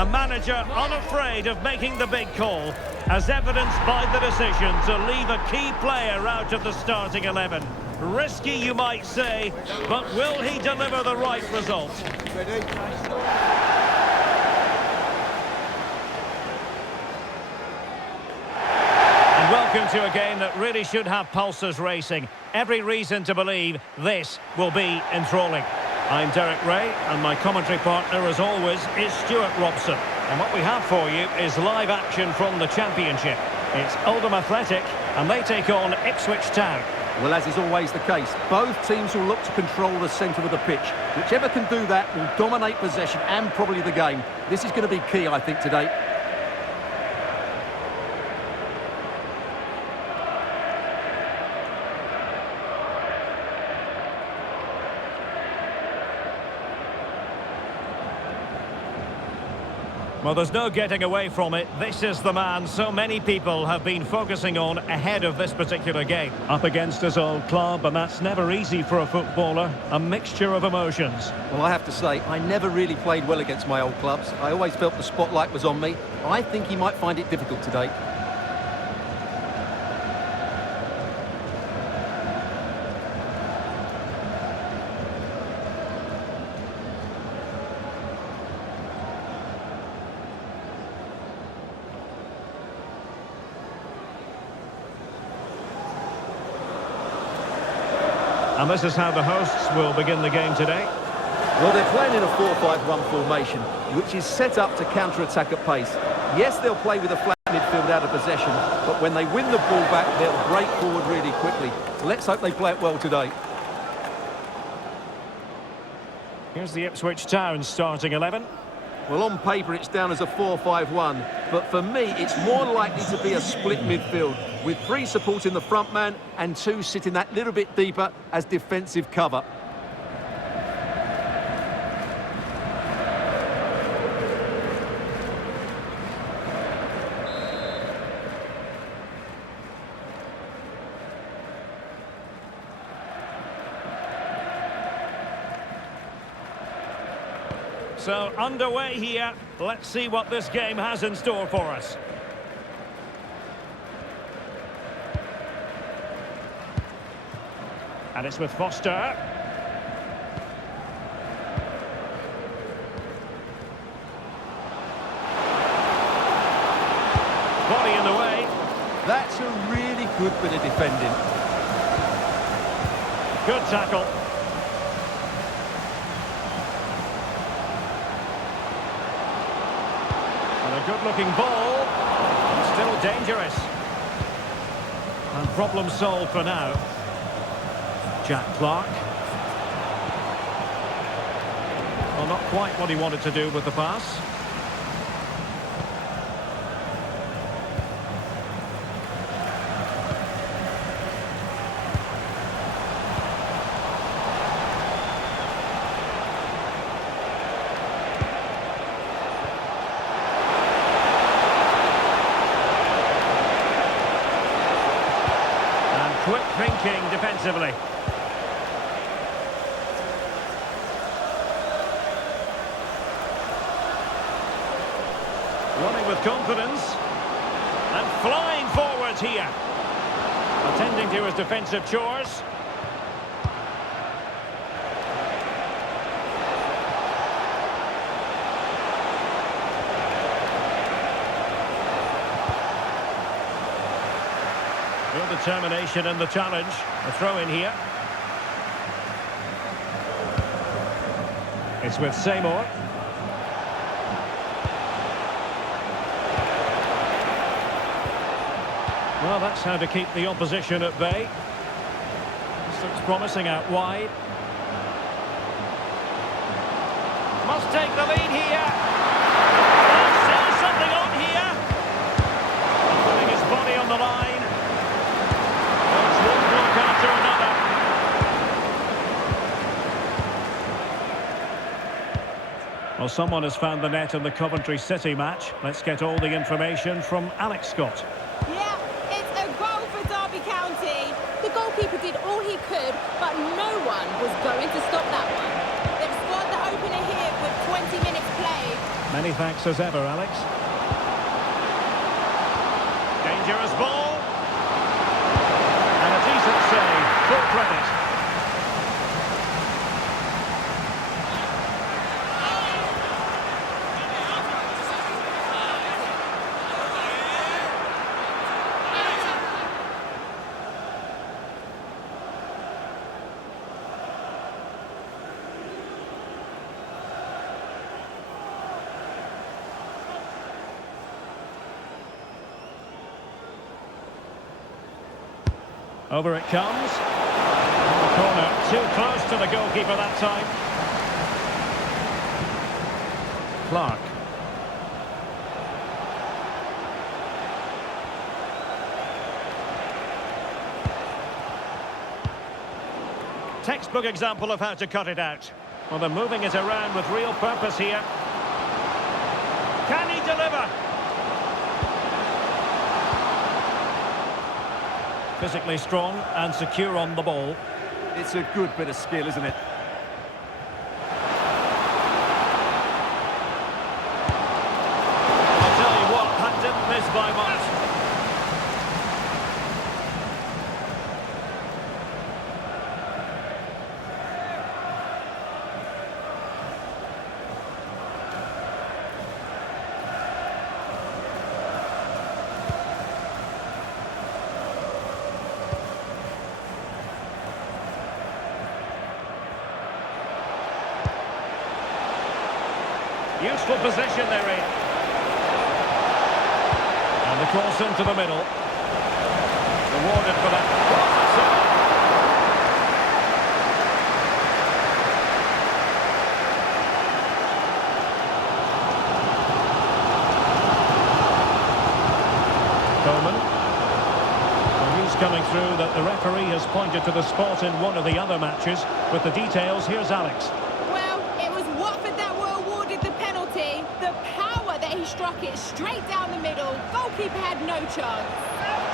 A manager unafraid of making the big call, as evidenced by the decision to leave a key player out of the starting 11. Risky, you might say, but will he deliver the right result? Ready? And welcome to a game that really should have pulses racing. Every reason to believe this will be enthralling. I'm Derek Ray, and my commentary partner, as always, is Stuart Robson. And what we have for you is live action from the Championship. It's Oldham Athletic, and they take on Ipswich Town. Well, as is always the case, both teams will look to control the centre of the pitch. Whichever can do that will dominate possession and probably the game. This is going to be key, I think, today. Well, there's no getting away from it. This is the man so many people have been focusing on ahead of this particular game. Up against his old club, and that's never easy for a footballer. A mixture of emotions. Well, I have to say, I never really played well against my old clubs. I always felt the spotlight was on me. I think he might find it difficult today. And this is how the hosts will begin the game today. Well, they're playing in a 4-5-1 formation, which is set up to counter-attack at pace. Yes, they'll play with a flat midfield out of possession, but when they win the ball back, they'll break forward really quickly. Let's hope they play it well today. Here's the Ipswich Town starting 11. Well, on paper, it's down as a 4-5-1, but for me, it's more likely to be a split midfield, with 3 supporting the front man and 2 sitting that little bit deeper as defensive cover. So, underway here. Let's see what this game has in store for us. And it's with Foster. Body in the way. That's a really good bit of defending. Good tackle. A good-looking ball, still dangerous. And problem solved for now. Jack Clark. Well, not quite what he wanted to do with the pass. Quick thinking defensively. Running with confidence. And flying forwards here. Attending to his defensive chores. Real determination in the challenge. A throw in here. It's with Seymour. Well, that's how to keep the opposition at bay. This looks promising out wide. Must take the lead here. There's something on here. Putting his body on the line. There's one block after another. Well, someone has found the net in the Coventry City match. Let's get all the information from Alex Scott. Yeah, it's a goal for Derby County. The goalkeeper did all he could, but no one was going to stop that one. They've scored the opener here with 20 minutes played. Many thanks as ever, Alex. Dangerous ball. And a decent save. Full credit. Over it comes. On the corner, too close to the goalkeeper that time. Clark. Textbook example of how to cut it out. Well, they're moving it around with real purpose here. Can he deliver? Physically strong and secure on the ball. It's a good bit of skill, isn't it? I'll tell you what, that didn't miss by much. Useful position they're in. And the cross into the middle. Rewarded for that. Coleman. The news coming through that the referee has pointed to the spot in one of the other matches. With the details, here's Alex. He struck it straight down the middle. Goalkeeper had no chance.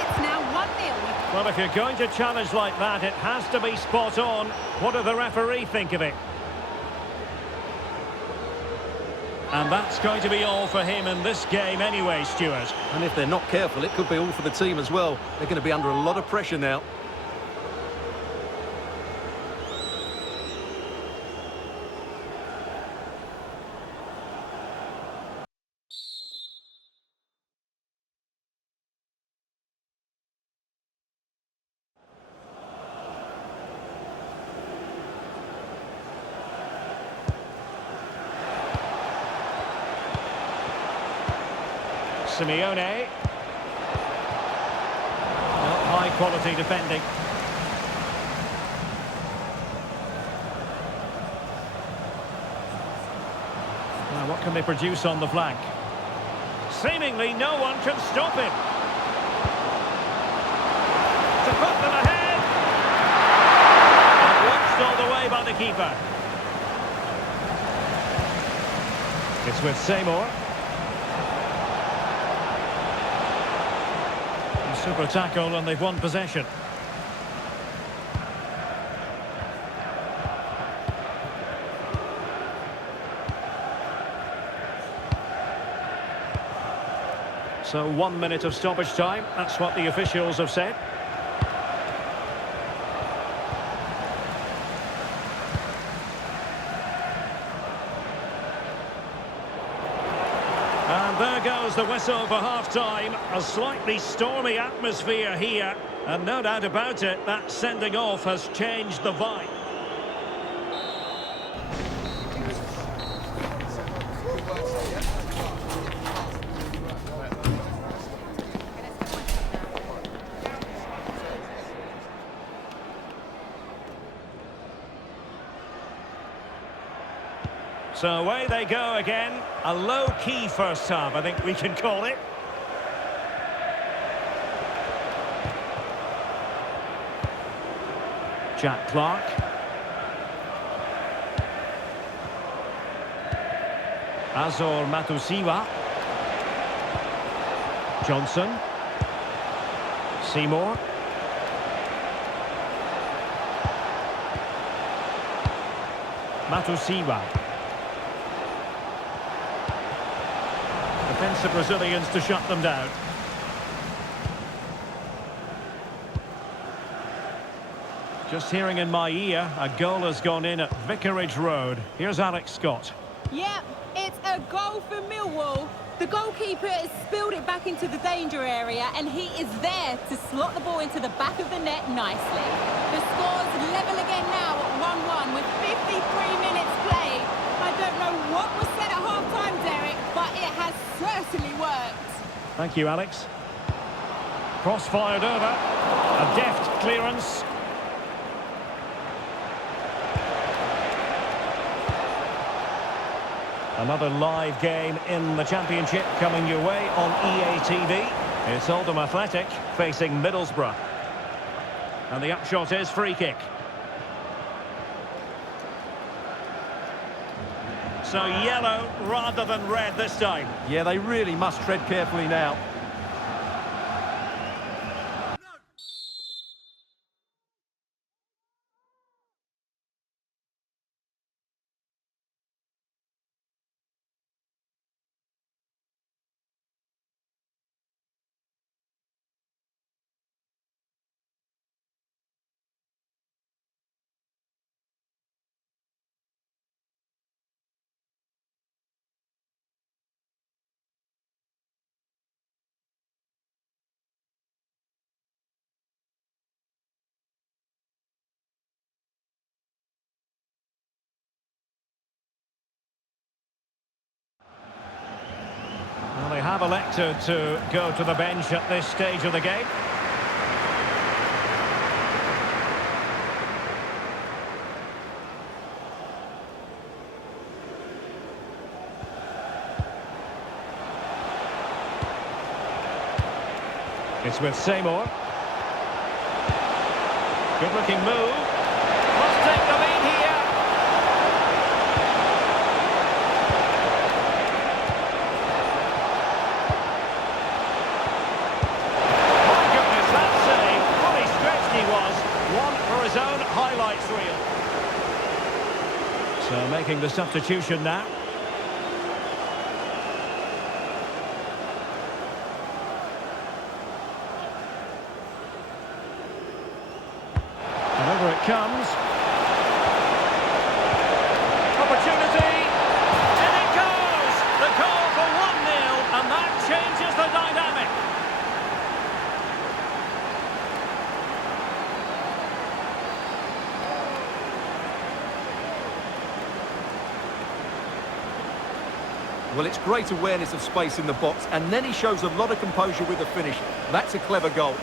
It's now 1-0. Well, if you're going to challenge like that, it has to be spot on. What does the referee think of it? And that's going to be all for him in this game anyway, Stuart. And if they're not careful, it could be all for the team as well. They're going to be under a lot of pressure now. Simeone. High quality defending. Now what can they produce on the flank? Seemingly no one can stop him. To put them ahead. And watched all the way by the keeper. It's with Seymour. Super tackle and they've won possession. So 1 minute of stoppage time. That's what the officials have said. And there goes the whistle for half-time. A slightly stormy atmosphere here. And no doubt about it, that sending off has changed the vibe. So away they go again. A low-key first half, I think we can call it. Jack Clark. Azor Matusiwa. Johnson. Seymour. Matusiwa. Hence the Brazilians to shut them down. Just hearing in my ear, a goal has gone in at Vicarage Road. Here's Alex Scott. Yep, it's a goal for Millwall. The goalkeeper has spilled it back into the danger area, and he is there to slot the ball into the back of the net nicely. The score's level again now at 1-1 with 53 minutes played. I don't know what was said at half-time, Derek, but it has certainly worked. Thank you, Alex. Cross fired over. A deft clearance. Another live game in the Championship coming your way on EA TV. It's Oldham Athletic facing Middlesbrough. And the upshot is free kick. So yellow rather than red this time. Yeah, they really must tread carefully now. Well, they have elected to go to the bench at this stage of the game. It's with Seymour. Good looking move. Must take the lead here. My goodness, that save. Fully stretched he was. One for his own highlights reel. So making the substitution now. And over it comes. Opportunity. In it goes. The goal for 1-0, and that changes the dynamic. Well, it's great awareness of space in the box, and then he shows a lot of composure with the finish. That's a clever goal.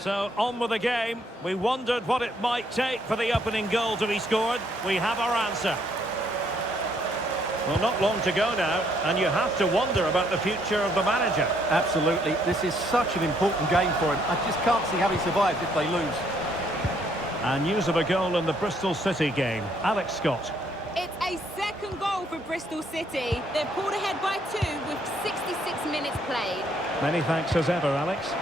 So, on with the game. We wondered what it might take for the opening goal to be scored. We have our answer. Well, not long to go now, and you have to wonder about the future of the manager. Absolutely. This is such an important game for him. I just can't see how he survives if they lose. And news of a goal in the Bristol City game. Alex Scott. It's a second goal for Bristol City. They're pulled ahead by 2 with 66 minutes played. Many thanks as ever, Alex.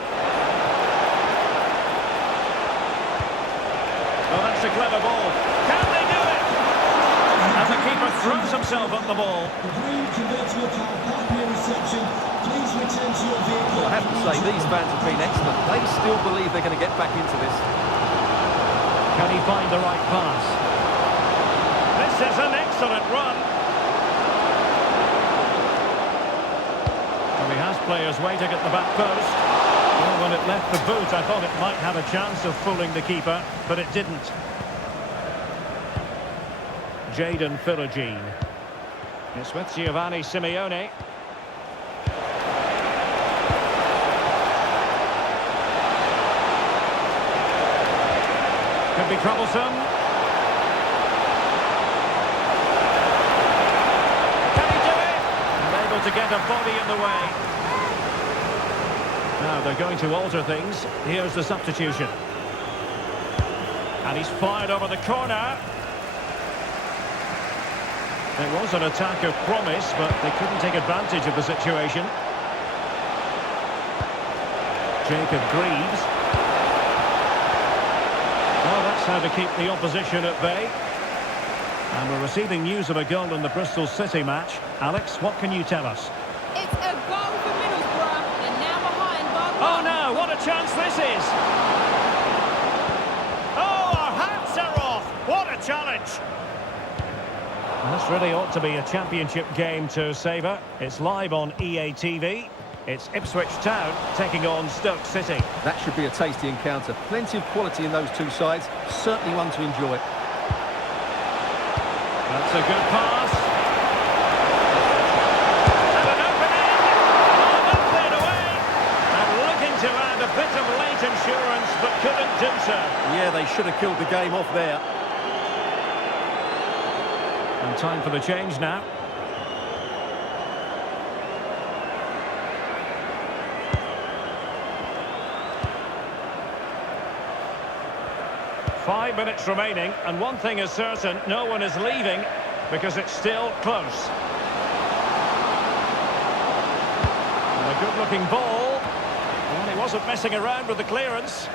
Oh, that's a clever ball. Can they do it? And the keeper throws himself at the ball. Well, I have to say, these fans have been excellent. They still believe they're going to get back into this. Can he find the right pass? This is an excellent run. Well, he has players waiting at the back post. Well, when it left the boot, I thought it might have a chance of fooling the keeper, but it didn't. Jadon Philogene. It's with Giovanni Simeone. Could be troublesome. Can he do it? And able to get a body in the way. Now they're going to alter things. Here's the substitution. And he's fired over the corner. It was an attack of promise, but they couldn't take advantage of the situation. Jacob Greaves. Well, that's how to keep the opposition at bay. And we're receiving news of a goal in the Bristol City match. Alex, what can you tell us? It's a goal for Middlesbrough. They're now behind by 1. Oh no, what a chance this is! Oh, our hats are off! What a challenge! And this really ought to be a championship game to savour. It's live on EA TV. It's Ipswich Town taking on Stoke City. That should be a tasty encounter. Plenty of quality in those two sides. Certainly one to enjoy. That's a good pass. And an opening. Oh, that played away. And looking to add a bit of late insurance, but couldn't do so. Yeah, they should have killed the game off there. And time for the change now. Five minutes remaining, and one thing is certain, no one is leaving because it's still close. And a good-looking ball. Well, he wasn't messing around with the clearance.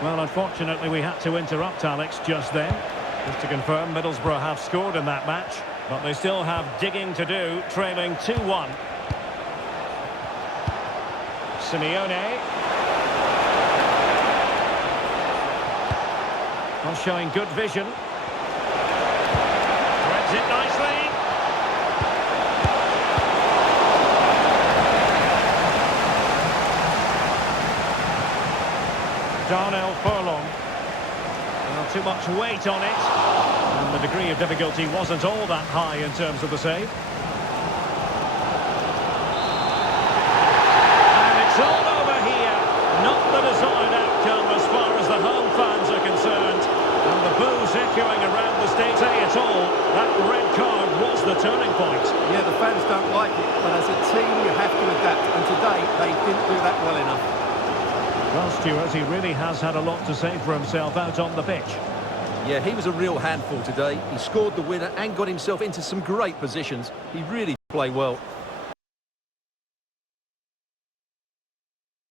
Well, unfortunately, we had to interrupt Alex just then. Just to confirm, Middlesbrough have scored in that match, but they still have digging to do, trailing 2-1. Simeone. Well, showing good vision. Threads it nicely. Darnell Furlong. Well, too much weight on it. And the degree of difficulty wasn't all that high in terms of the save. And it's all over here. Not the desired outcome as far as the home fans are concerned. And the boos echoing around the state say it all. That red card was the turning point. Yeah, the fans don't like it, but as a team you have to adapt. And today they didn't do that well enough. Well, Stuart, he really has had a lot to say for himself out on the pitch. Yeah, he was a real handful today. He scored the winner and got himself into some great positions. He really played well.